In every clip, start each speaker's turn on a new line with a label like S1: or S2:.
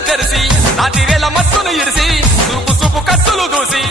S1: తెరిసి నా తీరేల మస్సును ఇరిసి సూపు సూపు కస్సులు దూసి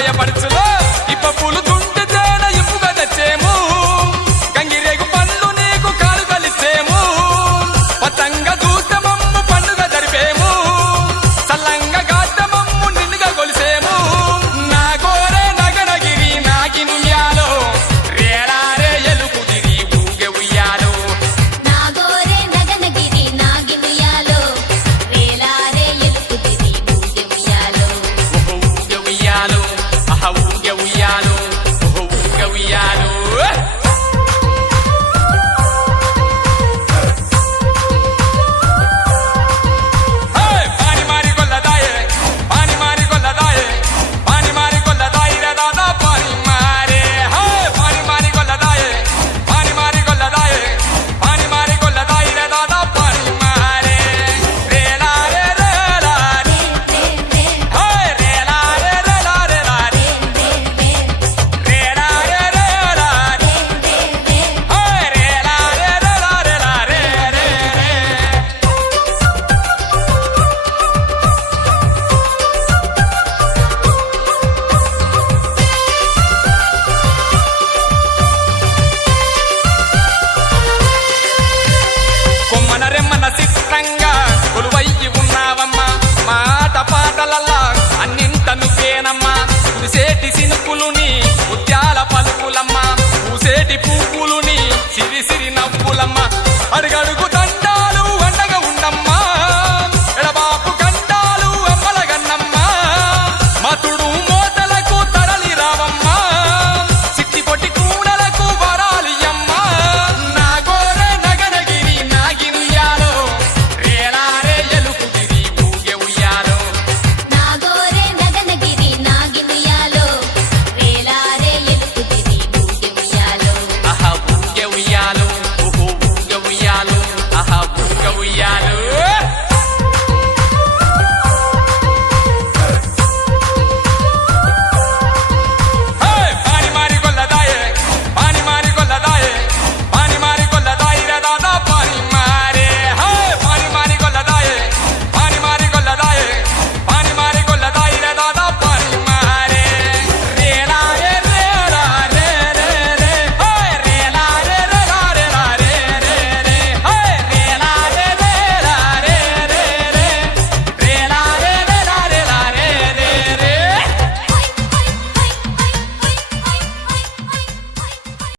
S1: అన్వయపరచులో నువ్వేనమ్మా కురిసేటి సినుకులుని ముత్యాల పలుకులమ్మా. పూసేటి పువ్వులుని సిరి సిరి